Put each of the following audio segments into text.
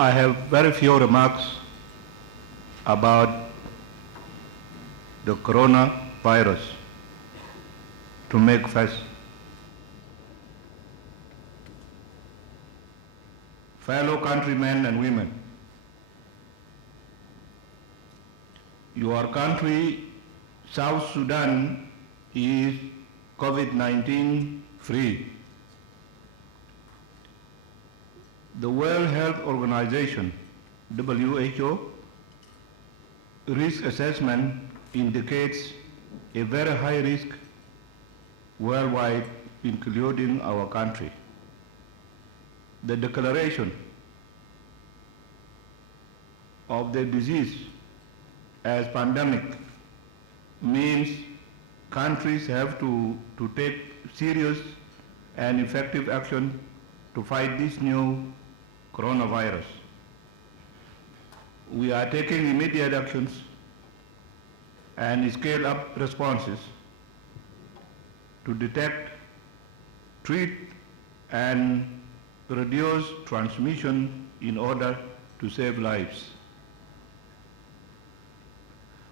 I have very few remarks about the coronavirus to make first. Fellow countrymen and women, your country, South Sudan, is COVID-19 free. The World Health Organization, WHO, risk assessment indicates a very high risk worldwide, including our country. The declaration of the disease as pandemic means countries have to take serious and effective action to fight this new coronavirus. We are taking immediate actions and scale up responses to detect, treat, and reduce transmission in order to save lives.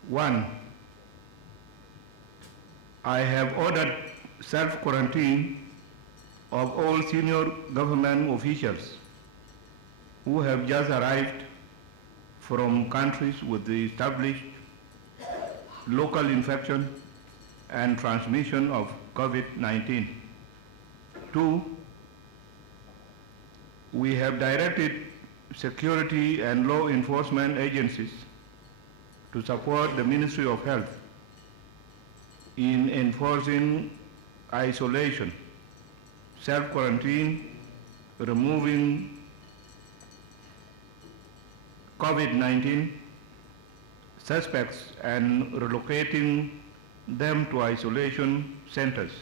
1. I have ordered self-quarantine of all senior government officials who have just arrived from countries with the established local infection and transmission of COVID-19. 2. We have directed security and law enforcement agencies to support the Ministry of Health in enforcing isolation, self-quarantine, removing COVID-19 suspects and relocating them to isolation centers.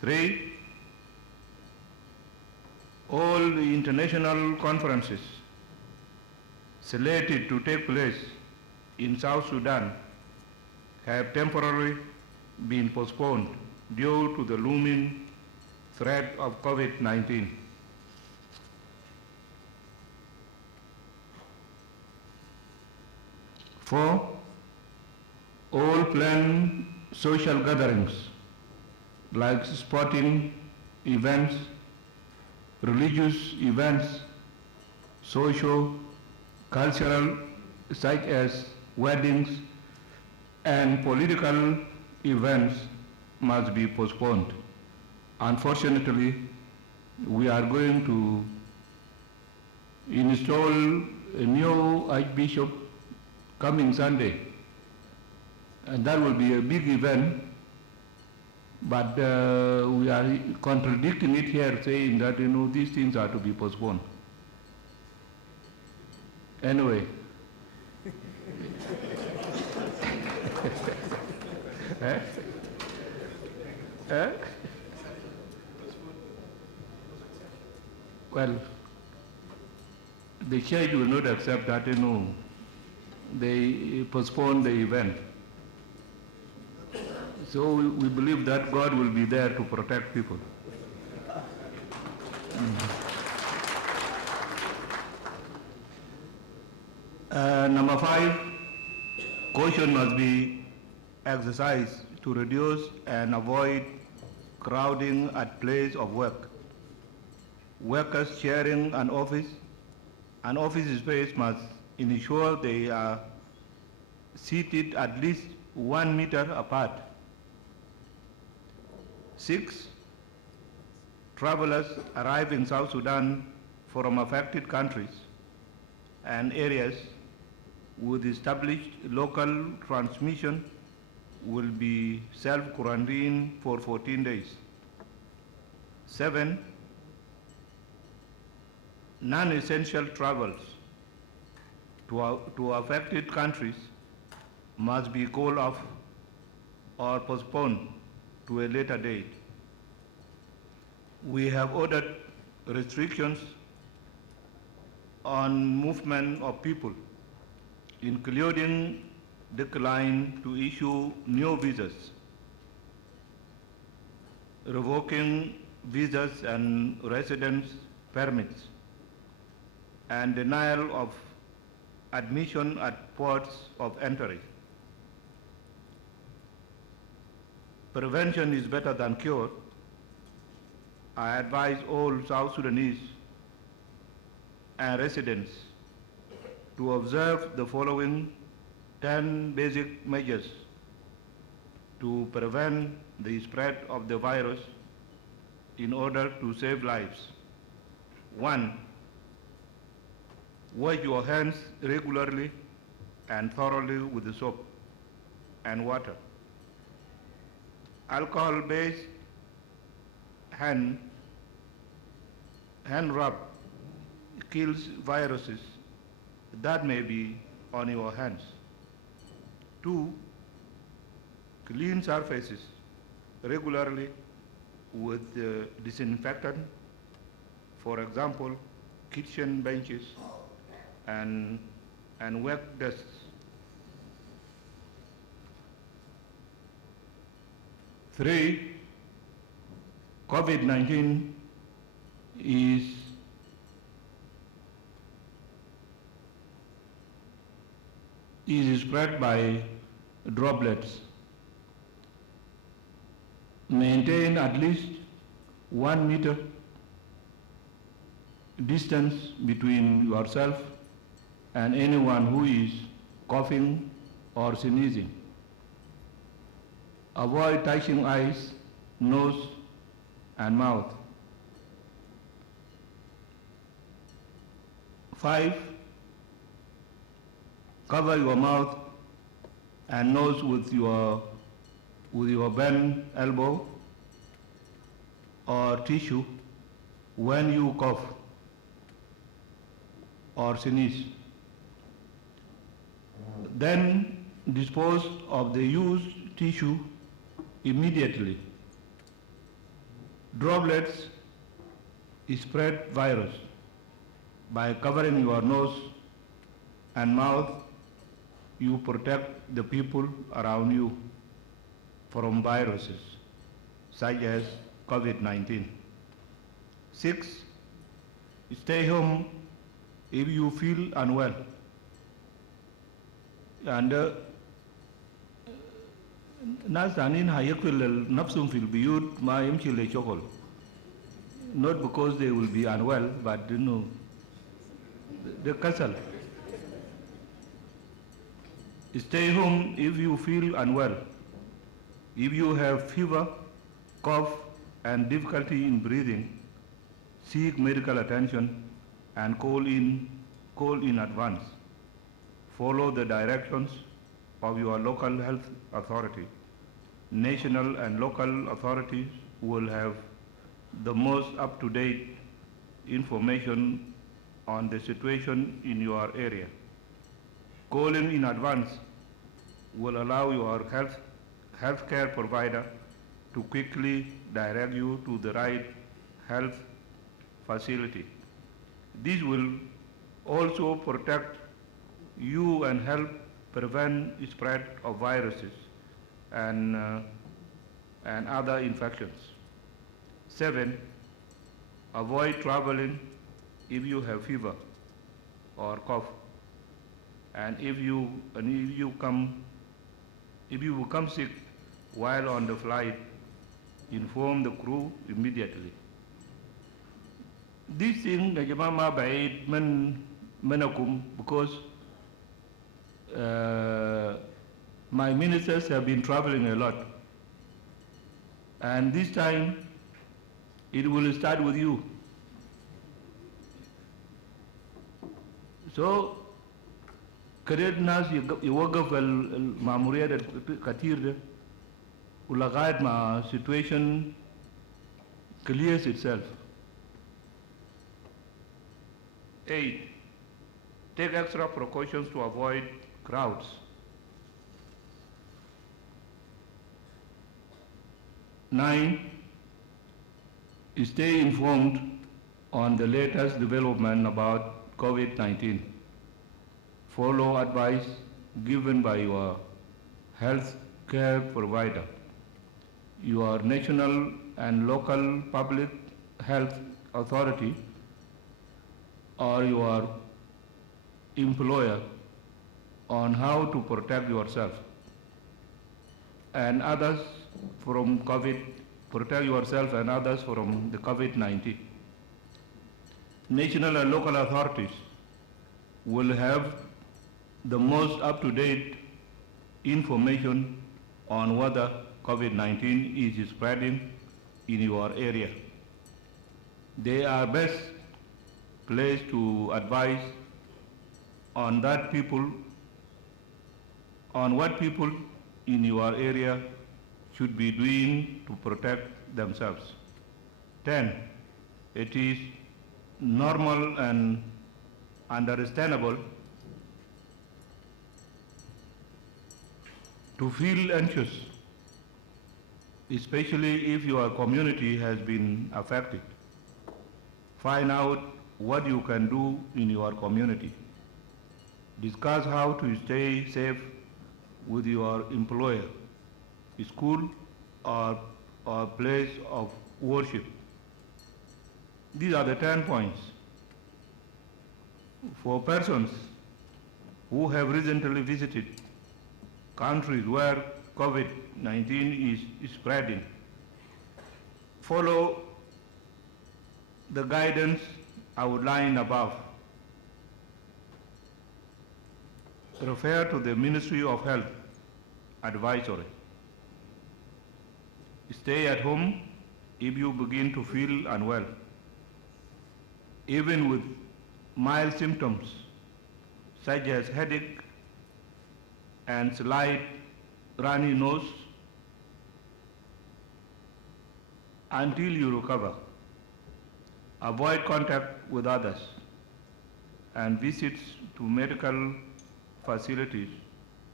3. All the international conferences slated to take place in South Sudan have temporarily been postponed due to the looming threat of COVID-19. 4. All planned social gatherings like sporting events, religious events, social, cultural, such as weddings, and political events must be postponed. Unfortunately, we are going to install a new Archbishop coming Sunday, and that will be a big event, but we are contradicting it here, saying that these things are to be postponed. Anyway. Eh? Eh? Well, the church will not accept that, they postpone the event. So we believe that God will be there to protect people. Number 5, caution must be exercised to reduce and avoid crowding at place of work. Workers sharing an office space must ensure they are seated at least 1 meter apart. 6, travelers arrive in South Sudan from affected countries and areas with established local transmission will be self-quarantined for 14 days. 7, non-essential travels to affected countries must be called off or postponed to a later date. We have ordered restrictions on movement of people, including decline to issue new visas, revoking visas and residence permits, and denial of admission at ports of entry. Prevention is better than cure. I advise all South Sudanese and residents to observe the following 10 basic measures to prevent the spread of the virus in order to save lives. 1. Wash your hands regularly and thoroughly with soap and water. Alcohol-based hand rub kills viruses that may be on your hands. 2. Clean surfaces regularly with disinfectant, for example, kitchen benches and work desks. 3. COVID-19 is spread by droplets. Maintain at least 1 meter distance between yourself and anyone who is coughing or sneezing. Avoid touching eyes, nose, and mouth. 5. Cover your mouth and nose with your bent elbow or tissue when you cough or sneeze. Then dispose of the used tissue immediately. Droplets spread virus by covering your nose and mouth. You protect the people around you from viruses such as COVID-19. 6. Stay home if you feel unwell. And ناس ثانيين هيقتل نفسهم في البيوت ما يمشي لشغل. Not because they will be unwell, but the كسل. Stay home if you feel unwell. If you have fever, cough, and difficulty in breathing, seek medical attention and call in advance. Follow the directions of your local health authority. National and local authorities will have the most up-to-date information on the situation in your area. Calling in advance will allow your healthcare provider to quickly direct you to the right health facility. This will also protect you and help prevent the spread of viruses and other infections. 7. Avoid traveling if you have fever or cough. And if you become sick while on the flight, inform the crew immediately. This thing, because my ministers have been traveling a lot. And this time, it will start with you. So, كريت ناس يوقف المأموريات كتير ده ولغاية ما situation clears itself. 8. Take extra precautions to avoid crowds. 9. Stay informed on the latest development about COVID-19. Follow advice given by your health care provider, your national and local public health authority, or your employer on how to protect yourself and others from COVID, protect yourself and others from the COVID-19. National and local authorities will have the most up-to-date information on whether COVID-19 is spreading in your area. They are best placed to advise on what people in your area should be doing to protect themselves. 10. It is normal and understandable to feel anxious, especially if your community has been affected. Find out what you can do in your community. Discuss how to stay safe with your employer, school, or place of worship. These are the 10 points. For persons who have recently visited countries where COVID-19 is spreading, follow the guidance outlined above. Refer to the Ministry of Health advisory. Stay at home if you begin to feel unwell. Even with mild symptoms such as headache and slight runny nose, until you recover. Avoid contact with others, and visits to medical facilities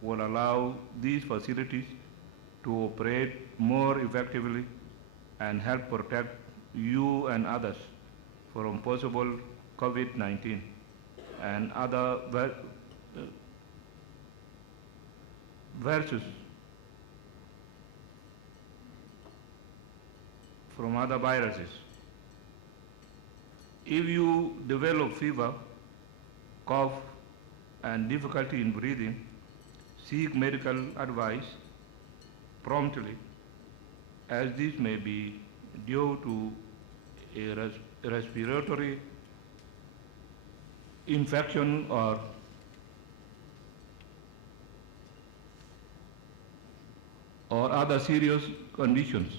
will allow these facilities to operate more effectively and help protect you and others from possible COVID-19 and other from other viruses. If you develop fever, cough, and difficulty in breathing, seek medical advice promptly, as this may be due to a respiratory infection or other serious conditions.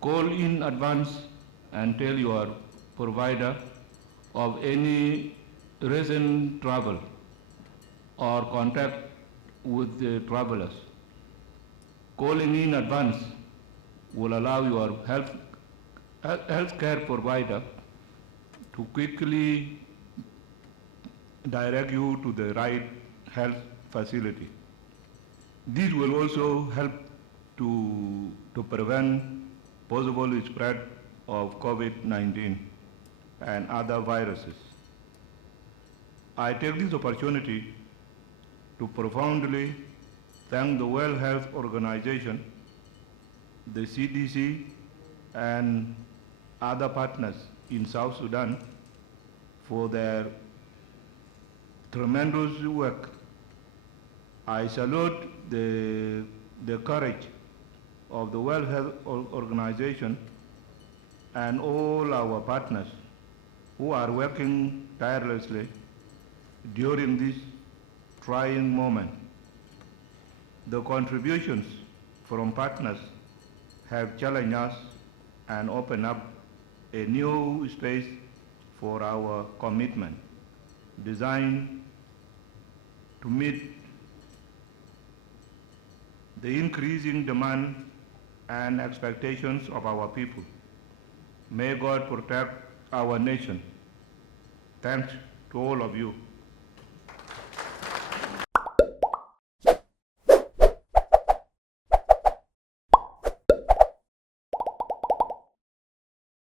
Call in advance and tell your provider of any recent travel or contact with the travelers. Calling in advance will allow your healthcare provider to quickly direct you to the right health facility. This will also help to prevent possible spread of COVID-19 and other viruses. I take this opportunity to profoundly thank the World Health Organization, the CDC, and other partners in South Sudan for their tremendous work. I salute the courage of the World Health Organization and all our partners who are working tirelessly during this trying moment. The contributions from partners have challenged us and opened up a new space for our commitment, designed to meet the increasing demand and expectations of our people. May God protect our nation. Thanks to all of you.